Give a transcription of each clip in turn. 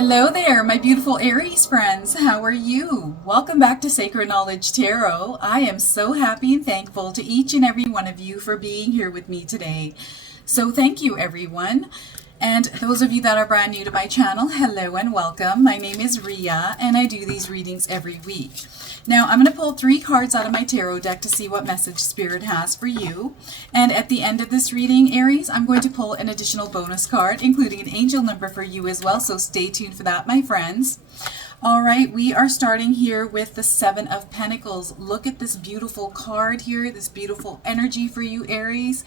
Hello there, my beautiful Aries friends. How are you? Welcome back to Sacred Knowledge Tarot. I am so happy and thankful to each and every one of you for being here with me today. So thank you, everyone. And those of you that are brand new to my channel, hello and welcome. My name is Ria, and I do these readings every week. Now, I'm going to pull 3 cards out of my tarot deck to see what message Spirit has for you. And at the end of this reading, Aries, I'm going to pull an additional bonus card, including an angel number for you as well. So stay tuned for that, my friends. All right, we are starting here with the 7 of Pentacles. Look at this beautiful card here, this beautiful energy for you, Aries.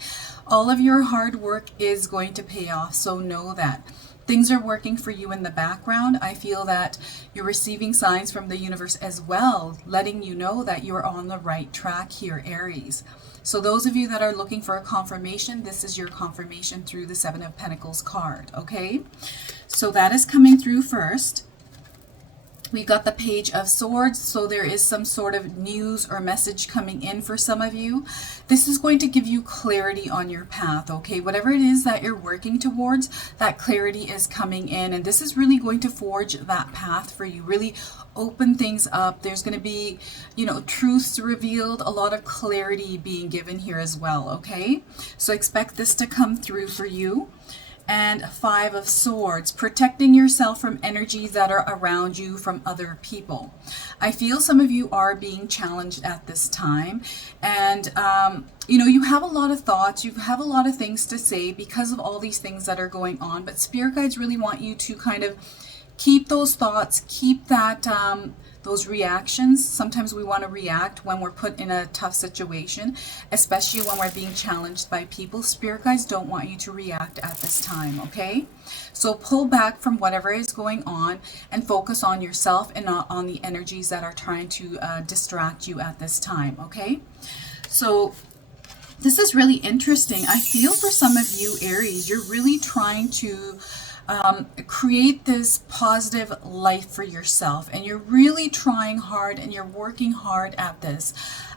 All of your hard work is going to pay off, so know that. Things are working for you in the background. I feel that you're receiving signs from the universe as well, letting you know that you're on the right track here, Aries. So those of you that are looking for a confirmation, this is your confirmation through the 7 of Pentacles card, okay? So that is coming through first. We got the Page of Swords, so there is some sort of news or message coming in for some of you. This is going to give you clarity on your path, okay? Whatever it is that you're working towards, that clarity is coming in, and this is really going to forge that path for you, really open things up. There's going to be, truths revealed, a lot of clarity being given here as well, okay? So expect this to come through for you. And 5 of Swords, protecting yourself from energies that are around you from other people. I feel some of you are being challenged at this time, and you have a lot of thoughts, you have a lot of things to say because of all these things that are going on, but Spirit Guides really want you to kind of keep those thoughts, keep that those reactions. Sometimes we want to react when we're put in a tough situation, especially when we're being challenged by people. Spirit Guides don't want you to react at this time, okay? So pull back from whatever is going on and focus on yourself and not on the energies that are trying to distract you at this time, okay? So this is really interesting. I feel for some of you, Aries, you're really trying to create this positive life for yourself, and you're really trying hard and you're working hard at this.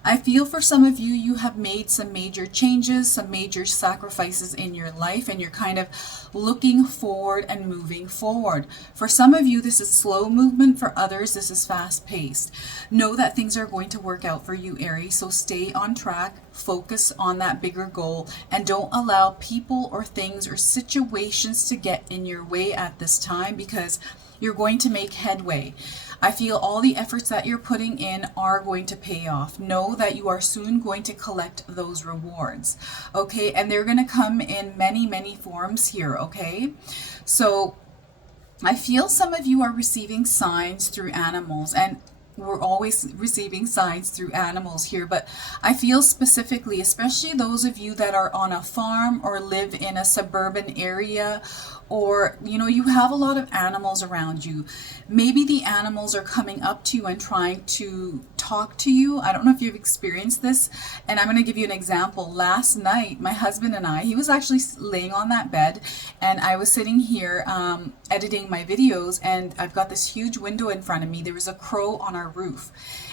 I feel for some of you, you have made some major changes, some major sacrifices in your life, and you're kind of looking forward and moving forward. For some of you, this is slow movement. For others, this is fast paced. Know that things are going to work out for you, Aries, so stay on track. Focus on that bigger goal and don't allow people or things or situations to get in your way at this time, because you're going to make headway. I feel all the efforts that you're putting in are going to pay off. Know that you are soon going to collect those rewards, okay? And they're going to come in many, many forms here, okay? So I feel some of you are receiving signs through animals, and we're always receiving signs through animals here, but I feel specifically, especially those of you that are on a farm or live in a suburban area, or you have a lot of animals around you. Maybe the animals are coming up to you and trying to talk to you. I don't know if you've experienced this, and I'm going to give you an example. Last night, my husband and I, he was actually laying on that bed, and I was sitting here editing my videos, and I've got this huge window in front of me. There was a crow on our roof,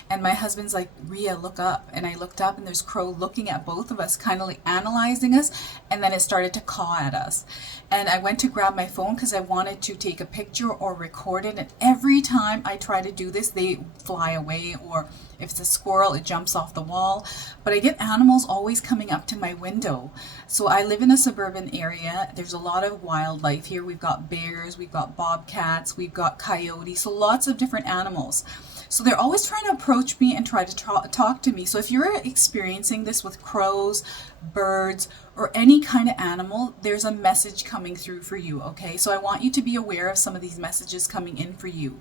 and my husband's like, Ria, look up. And I looked up, and there's crow looking at both of us, kind of like analyzing us, and then it started to caw at us. And I went to grab my phone because I wanted to take a picture or record it, and every time I try to do this, they fly away, or if it's a squirrel, it jumps off the wall. But I get animals always coming up to my window. So I live in a suburban area. There's a lot of wildlife here. We've got bears, we've got bobcats, we've got coyotes, so lots of different animals. So they're always trying to approach me and try to talk to me. So if you're experiencing this with crows, birds, or any kind of animal, there's a message coming through for you, okay? So I want you to be aware of some of these messages coming in for you.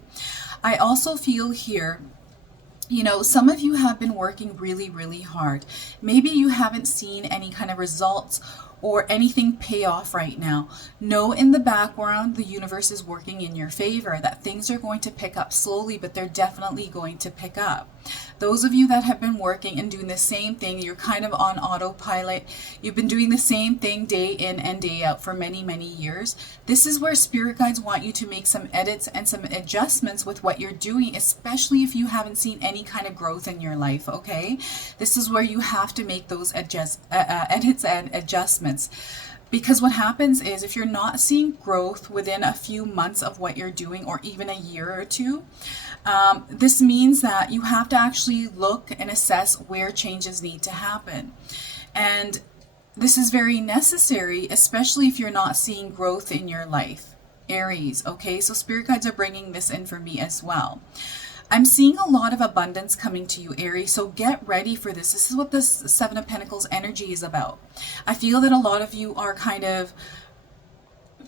I also feel here, some of you have been working really, really hard. Maybe you haven't seen any kind of results or anything pay off right now. Know in the background the universe is working in your favor, that things are going to pick up slowly, but they're definitely going to pick up. Those of you that have been working and doing the same thing, you're kind of on autopilot. You've been doing the same thing day in and day out for many, many years. This is where Spirit Guides want you to make some edits and some adjustments with what you're doing, especially if you haven't seen any kind of growth in your life, okay? This is where you have to make those edits and adjustments. Because what happens is if you're not seeing growth within a few months of what you're doing, or even a year or two, this means that you have to actually look and assess where changes need to happen. And this is very necessary, especially if you're not seeing growth in your life, Aries. Okay, so spirit guides are bringing this in for me as well. I'm seeing a lot of abundance coming to you, Aries, so get ready for this. This is what this Seven of Pentacles energy is about. I feel that a lot of you are kind of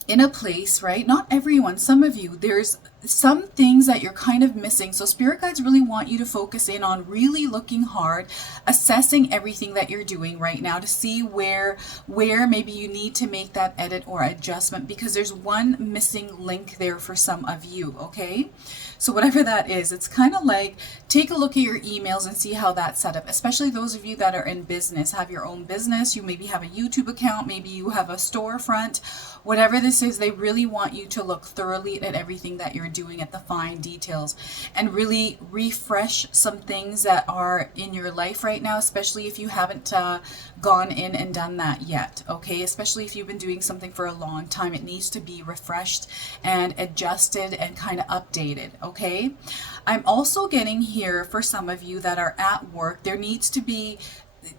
in a place, right? Not everyone, some of you, there's some things that you're kind of missing. So spirit guides really want you to focus in on really looking hard, assessing everything that you're doing right now to see where maybe you need to make that edit or adjustment, because there's one missing link there for some of you, okay? So whatever that is, it's kind of like, take a look at your emails and see how that's set up, especially those of you that are in business, have your own business, you maybe have a YouTube account, maybe you have a storefront, whatever this is, they really want you to look thoroughly at everything that you're doing, at the fine details, and really refresh some things that are in your life right now, especially if you haven't gone in and done that yet, okay? Especially if you've been doing something for a long time, it needs to be refreshed and adjusted and kind of updated, okay? I'm also getting here for some of you that are at work, there needs to be,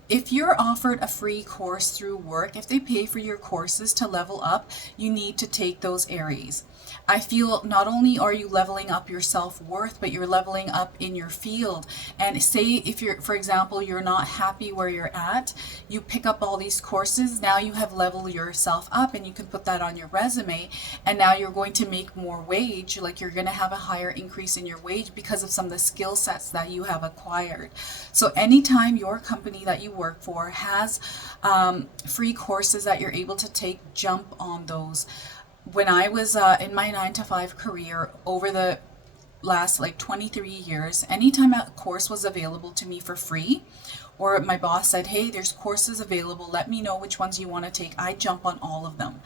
if you're offered a free course through work, if they pay for your courses to level up, you need to take those, Aries. I feel not only are you leveling up your self-worth, but you're leveling up in your field. And say if you're, for example, you're not happy where you're at, you pick up all these courses, now you have leveled yourself up and you can put that on your resume, and now you're going to make more wage, like you're going to have a higher increase in your wage because of some of the skill sets that you have acquired. So anytime your company that you work for has free courses that you're able to take, jump on those. When I was in my 9-to-5 career over the last like 23 years, anytime a course was available to me for free, or my boss said, hey, there's courses available, let me know which ones you want to take, I jump on all of them,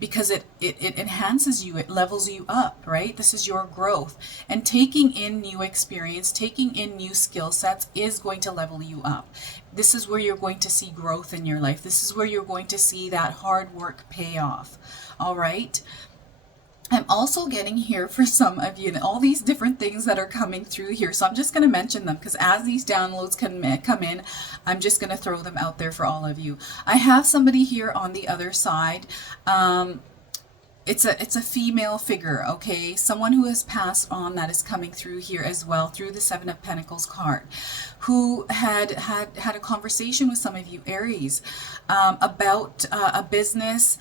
because it enhances you, it levels you up, right? This is your growth, and taking in new experience, taking in new skill sets is going to level you up. This is where you're going to see growth in your life. This is where you're going to see that hard work pay off. All right. I'm also getting here for some of you, and all these different things that are coming through here. So I'm just going to mention them, because as these downloads can come in, I'm just going to throw them out there for all of you. I have somebody here on the other side. It's a female figure, okay? Someone who has passed on that is coming through here as well, through the Seven of Pentacles card, who had a conversation with some of you, Aries, about a business.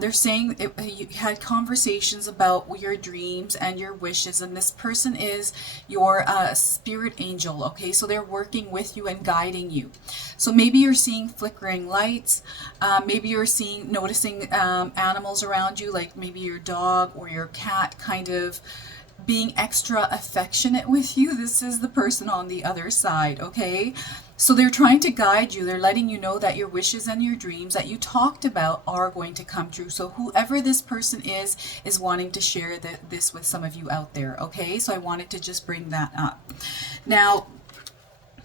They're saying you had conversations about your dreams and your wishes, and this person is your spirit angel, okay? So they're working with you and guiding you. So maybe you're seeing flickering lights, maybe you're noticing animals around you, like maybe your dog or your cat kind of being extra affectionate with you. This is the person on the other side, okay? So they're trying to guide you. They're letting you know that your wishes and your dreams that you talked about are going to come true. So whoever this person is wanting to share this with some of you out there, okay? So I wanted to just bring that up. Now,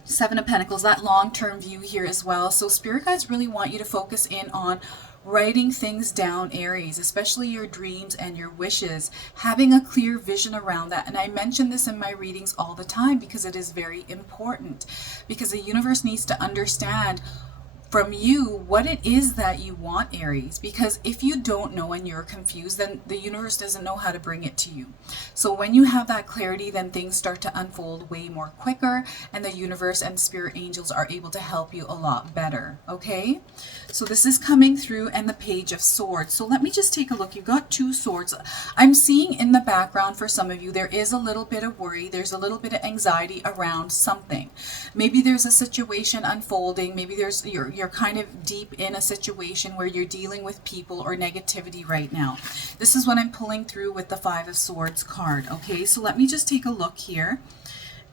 Seven of Pentacles, that long-term view here as well. So spirit guides really want you to focus in on writing things down, Aries, especially your dreams and your wishes, having a clear vision around that. And I mention this in my readings all the time because it is very important, because the universe needs to understand from you what it is that you want, Aries, because if you don't know and you're confused, then the universe doesn't know how to bring it to you. So when you have that clarity, then things start to unfold way more quicker, and the universe and spirit angels are able to help you a lot better, okay? So this is coming through, and the Page of Swords. So let me just take a look. You've got two swords. I'm seeing in the background for some of you, there is a little bit of worry. There's a little bit of anxiety around something. Maybe there's a situation unfolding. Maybe there's you're kind of deep in a situation where you're dealing with people or negativity right now. This is what I'm pulling through with the Five of Swords card, okay? So let me just take a look here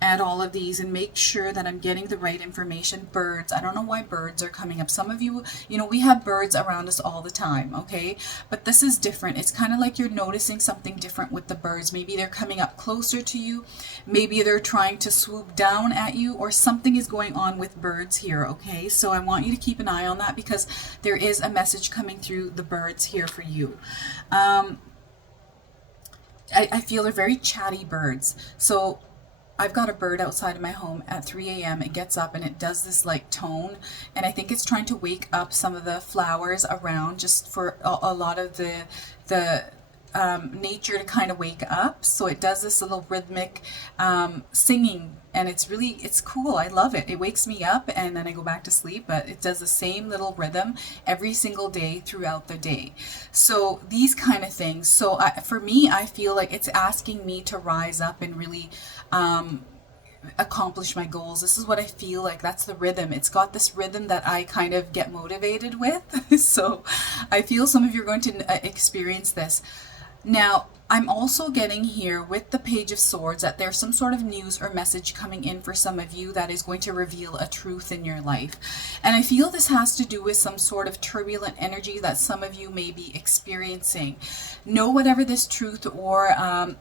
add all of these and make sure that I'm getting the right information. Birds, I don't know why birds are coming up. Some of you, we have birds around us all the time, okay? But this is different. It's kind of like you're noticing something different with the birds. Maybe they're coming up closer to you. Maybe they're trying to swoop down at you, or something is going on with birds here, okay? So I want you to keep an eye on that, because there is a message coming through the birds here for you. I feel they're very chatty birds. So I've got a bird outside of my home at 3 a.m. It gets up and it does this like tone, and I think it's trying to wake up some of the flowers around, just for a lot of the nature to kind of wake up. So it does this little rhythmic singing, and it's cool. I love it. It wakes me up and then I go back to sleep, but it does the same little rhythm every single day throughout the day. So these kind of things. So for me, I feel like it's asking me to rise up and really accomplish my goals. This is what I feel like. That's the rhythm. It's got this rhythm that I kind of get motivated with. So I feel some of you are going to experience this. Now, I'm also getting here with the Page of Swords that there's some sort of news or message coming in for some of you that is going to reveal a truth in your life. And I feel this has to do with some sort of turbulent energy that some of you may be experiencing. Know whatever this truth or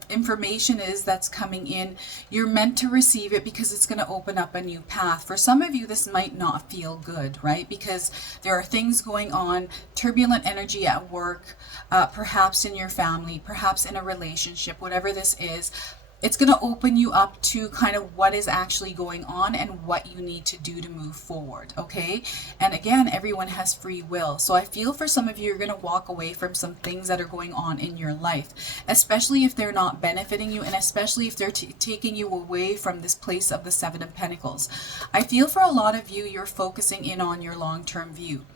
information is that's coming in, you're meant to receive it, because it's going to open up a new path. For some of you, this might not feel good, right? Because there are things going on, turbulent energy at work, perhaps in your family, perhaps in a relationship, whatever this is. It's going to open you up to kind of what is actually going on and what you need to do to move forward, okay? And again, everyone has free will. So I feel for some of you, you're going to walk away from some things that are going on in your life, especially if they're not benefiting you, and especially if they're taking you away from this place of the Seven of Pentacles. I feel for a lot of you, you're focusing in on your long-term view,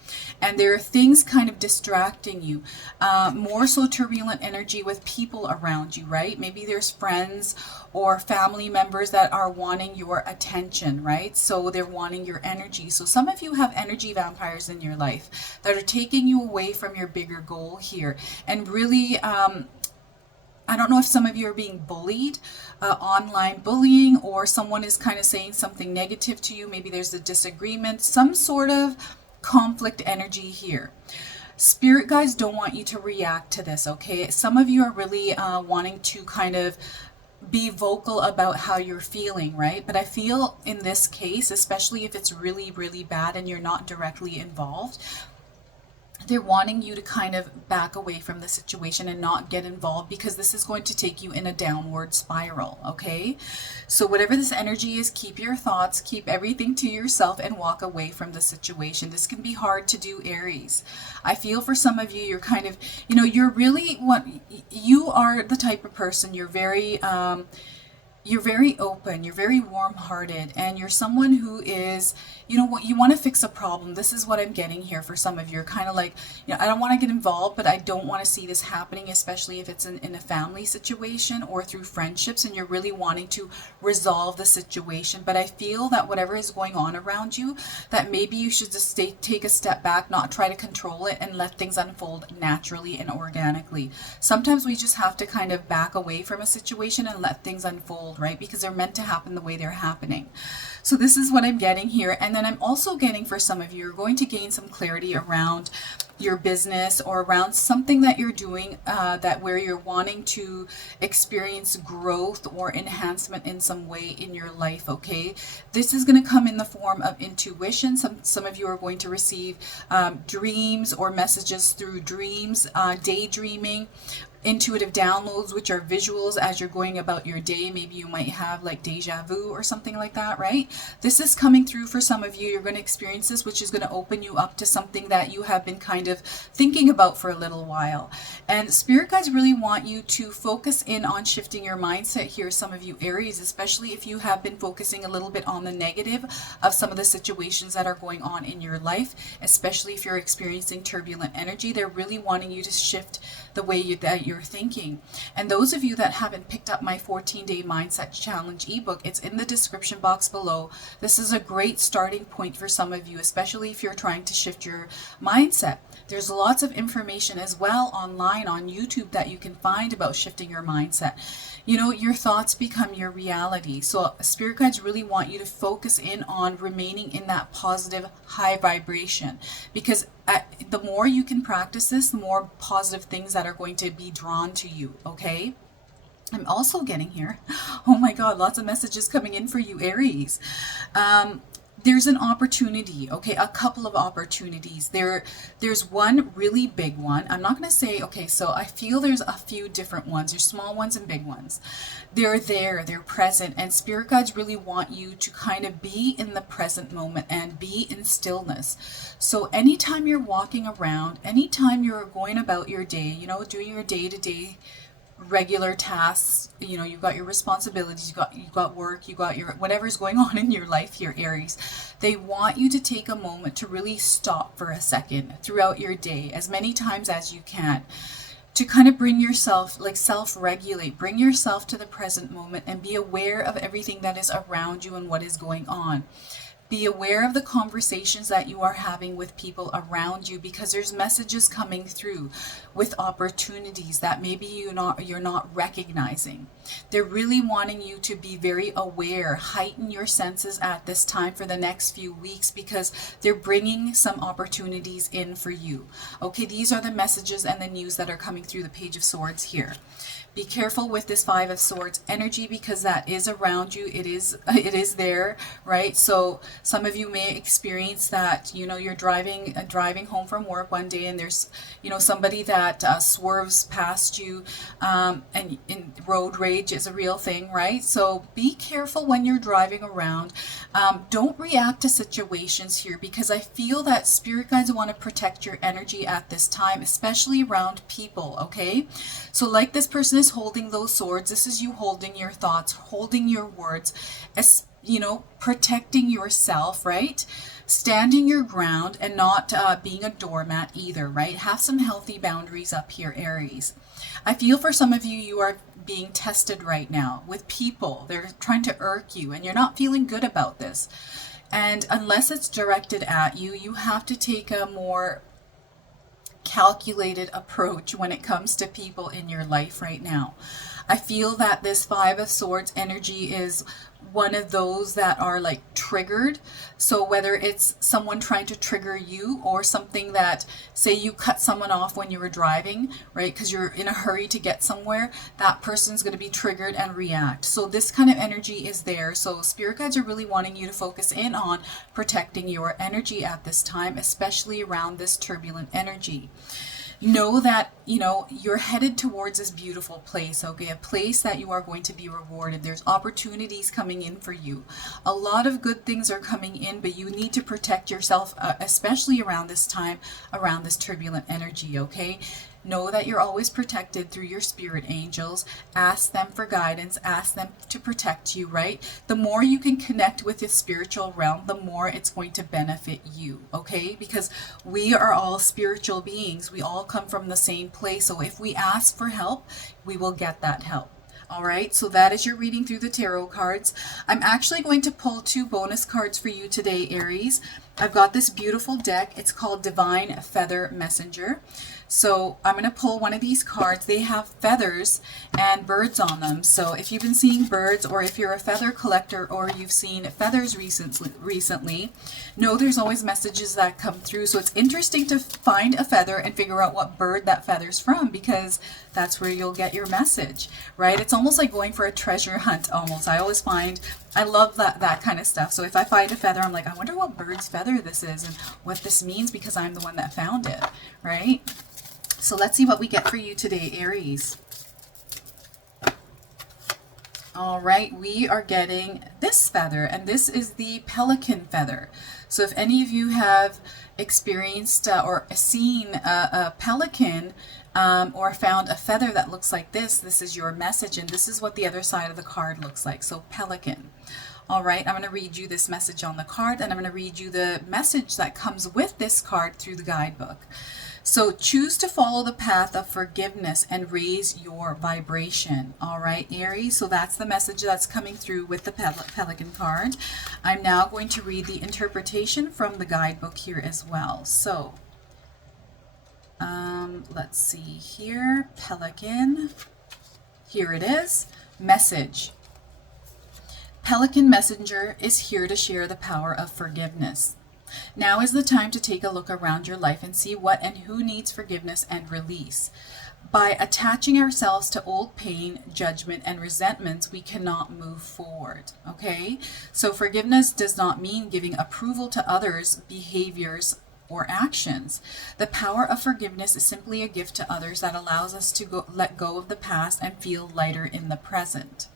and there are things kind of distracting you. More so turbulent energy with people around you, right? Maybe there's friends or family members that are wanting your attention, right? So they're wanting your energy. So some of you have energy vampires in your life that are taking you away from your bigger goal here. And really, I don't know if some of you are being bullied, online bullying, or someone is kind of saying something negative to you. Maybe there's a disagreement, some sort of conflict energy here. Spirit guides don't want you to react to this, okay? Some of you are really wanting to kind of be vocal about how you're feeling, right? But I feel in this case, especially if it's really, really bad and you're not directly involved, they're wanting you to kind of back away from the situation and not get involved, because this is going to take you in a downward spiral, okay? So whatever this energy is, keep your thoughts, keep everything to yourself, and walk away from the situation. This can be hard to do, Aries. I feel for some of you, you're kind of, you're really you are the type of person, you're very open, you're very warm-hearted, and you're someone who is, what you want to fix a problem. This is what I'm getting here for some of you. You're kind of like, I don't want to get involved, but I don't want to see this happening, especially if it's in a family situation or through friendships, and you're really wanting to resolve the situation. But I feel that whatever is going on around you, that maybe you should just take a step back, not try to control it, and let things unfold naturally and organically. Sometimes we just have to kind of back away from a situation and let things unfold, right? Because they're meant to happen the way they're happening. So this is what I'm getting here. And then I'm also getting for some of you, you're going to gain some clarity around your business or around something that you're doing that where you're wanting to experience growth or enhancement in some way in your life, okay? This is going to come in the form of intuition. Some of you are going to receive dreams or messages through dreams, daydreaming, intuitive downloads, which are visuals as you're going about your day. Maybe you might have like deja vu or something like that, right? This is coming through for some of you. You're going to experience this, which is going to open you up to something that you have been kind of thinking about for a little while. And spirit guides really want you to focus in on shifting your mindset here, some of you Aries, especially if you have been focusing a little bit on the negative of some of the situations that are going on in your life, especially if you're experiencing turbulent energy. They're really wanting you to shift the way that you're thinking. And those of you that haven't picked up my 14-day mindset challenge ebook, it's in the description box below. This is a great starting point for some of you, especially if you're trying to shift your mindset. There's lots of information as well online on YouTube that you can find about shifting your mindset. You know, your thoughts become your reality. So spirit guides really want you to focus in on remaining in that positive high vibration, because the more you can practice this, the more positive things that are going to be drawn to you, okay? I'm also getting here, oh my god, lots of messages coming in for you, Aries. There's an opportunity, okay, a couple of opportunities. There's one really big one. I'm not going to say, okay, so I feel there's a few different ones. There's small ones and big ones. They're there, they're present, and spirit guides really want you to kind of be in the present moment and be in stillness. So anytime you're walking around, anytime you're going about your day, you know, doing your day-to-day regular tasks, you know, you've got your responsibilities, you've got work, you got your whatever's going on in your life here, Aries. They want you to take a moment to really stop for a second throughout your day, as many times as you can, to kind of bring yourself, like self-regulate, bring yourself to the present moment and be aware of everything that is around you and what is going on. Be aware of the conversations that you are having with people around you, because there's messages coming through with opportunities that maybe you're not recognizing. They're really wanting you to be very aware, heighten your senses at this time for the next few weeks, because they're bringing some opportunities in for you. Okay, these are the messages and the news that are coming through the Page of Swords here. Be careful with this Five of Swords energy, because that is around you. It is there, right? So some of you may experience that, you know, you're driving home from work one day and there's, you know, somebody that swerves past you, and in road rage is a real thing, right? So be careful when you're driving around. Don't react to situations here, because I feel that spirit guides want to protect your energy at this time, especially around people, okay? So like this person is holding those swords, this is you holding your thoughts, holding your words, as you know, protecting yourself, right? Standing your ground and not being a doormat either, right? Have some healthy boundaries up here, Aries. I feel for some of you, you are being tested right now with people. They're trying to irk you and you're not feeling good about this. And unless it's directed at you, you have to take a more calculated approach when it comes to people in your life right now. I feel that this Five of Swords energy is one of those that are like triggered. So whether it's someone trying to trigger you, or something that, say you cut someone off when you were driving, right, because you're in a hurry to get somewhere, that person's going to be triggered and react. So this kind of energy is there. So spirit guides are really wanting you to focus in on protecting your energy at this time, especially around this turbulent energy. Know that, you know, you're headed towards this beautiful place, okay? A place that you are going to be rewarded. There's opportunities coming in for you. A lot of good things are coming in, but you need to protect yourself, especially around this time, around this turbulent energy, okay? Know that you're always protected through your spirit angels. Ask them for guidance. Ask them to protect you, right? The more you can connect with the spiritual realm, the more it's going to benefit you, okay? Because we are all spiritual beings. We all come from the same place. So if we ask for help, we will get that help. All right, so that is your reading through the tarot cards. I'm actually going to pull 2 bonus cards for you today, Aries. I've got this beautiful deck. It's called Divine Feather Messenger. So I'm going to pull one of these cards. They have feathers and birds on them. So if you've been seeing birds, or if you're a feather collector, or you've seen feathers recently, know there's always messages that come through. So it's interesting to find a feather and figure out what bird that feather's from, because that's where you'll get your message, right? It's almost like going for a treasure hunt almost. I always find, I love that kind of stuff. So if I find a feather, I'm like, I wonder what bird's feather this is and what this means, because I'm the one that found it, right? So let's see what we get for you today, Aries. All right, we are getting this feather, and this is the pelican feather. So if any of you have experienced or seen a pelican, or found a feather that looks like this is your message, and this is what the other side of the card looks like. So pelican. All right, I'm going to read you this message on the card, and I'm going to read you the message that comes with this card through the guidebook. So choose to follow the path of forgiveness and raise your vibration. All right, Aries. So that's the message that's coming through with the pelican card. I'm now going to read the interpretation from the guidebook here as well. So Let's see here. Pelican. Here it is. Message. Pelican Messenger is here to share the power of forgiveness. Now is the time to take a look around your life and see what and who needs forgiveness and release. By attaching ourselves to old pain, judgment, and resentments, we cannot move forward. Okay? So forgiveness does not mean giving approval to others' behaviors or actions. The power of forgiveness is simply a gift to others that allows us to let go of the past and feel lighter in the present.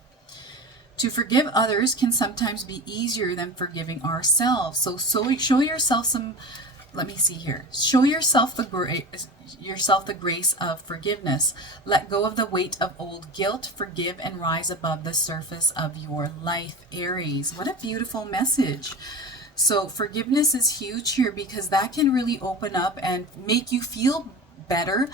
To forgive others can sometimes be easier than forgiving ourselves. So show yourself some, let me see here. Show yourself the grace of forgiveness. Let go of the weight of old guilt. Forgive and rise above the surface of your life, Aries. What a beautiful message. So forgiveness is huge here because that can really open up and make you feel better.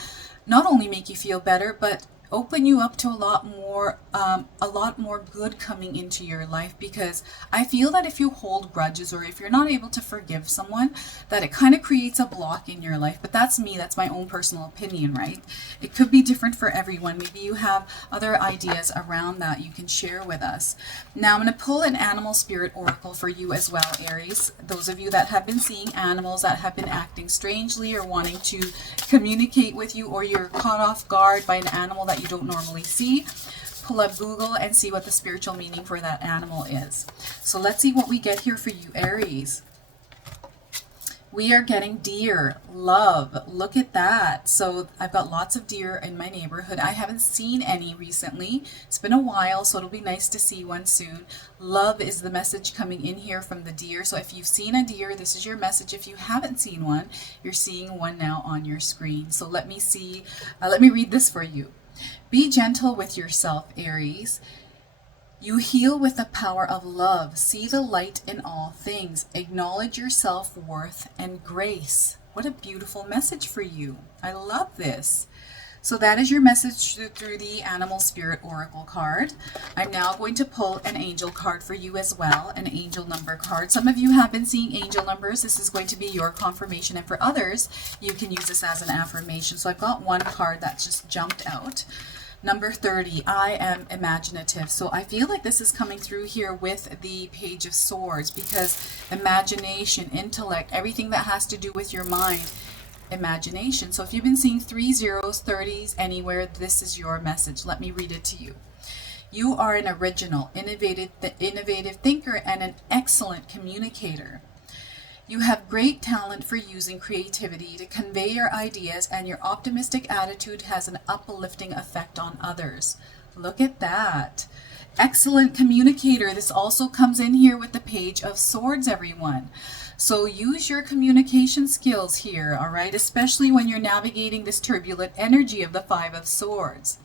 Not only make you feel better, but open you up to a lot more good coming into your life, because I feel that if you hold grudges or if you're not able to forgive someone, that it kind of creates a block in your life. But that's me, that's my own personal opinion, right? It could be different for everyone. Maybe you have other ideas around that you can share with us. Now I'm going to pull an animal spirit oracle for you as well, Aries. Those of you that have been seeing animals that have been acting strangely or wanting to communicate with you, or you're caught off guard by an animal that you don't normally see, pull up Google and see what the spiritual meaning for that animal is. So let's see what we get here for you, Aries. We are getting deer, love. Look at that. So I've got lots of deer in my neighborhood. I haven't seen any recently. It's been a while, so it'll be nice to see one soon. Love is the message coming in here from the deer. So if you've seen a deer, this is your message. If you haven't seen one, you're seeing one now on your screen. So let me see. Let me read this for you. Be gentle with yourself, Aries. You heal with the power of love. See the light in all things. Acknowledge your self-worth and grace. What a beautiful message for you. I love this. So that is your message through the Animal Spirit Oracle card. I'm now going to pull an angel card for you as well, an angel number card. Some of you have been seeing angel numbers. This is going to be your confirmation, and for others, you can use this as an affirmation. So I've got one card that just jumped out. Number 30, I am imaginative. So I feel like this is coming through here with the Page of Swords, because imagination, intellect, everything that has to do with your mind, imagination. So if you've been seeing 3 zeros, 30s, anywhere, this is your message. Let me read it to you. You are an original, innovative thinker and an excellent communicator. You have great talent for using creativity to convey your ideas, and your optimistic attitude has an uplifting effect on others. Look at that. Excellent communicator. This also comes in here with the Page of Swords, everyone. So use your communication skills here, all right? Especially when you're navigating this turbulent energy of the Five of Swords.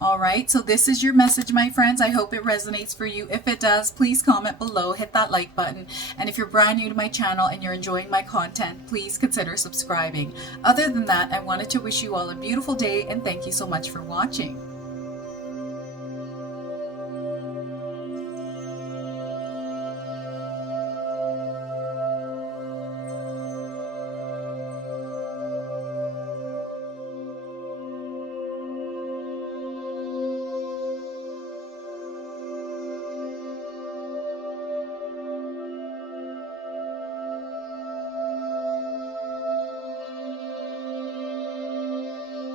All right, so this is your message, my friends. I hope it resonates for you. If it does, please comment below, hit that like button. And if you're brand new to my channel and you're enjoying my content, please consider subscribing. Other than that, I wanted to wish you all a beautiful day, and thank you so much for watching.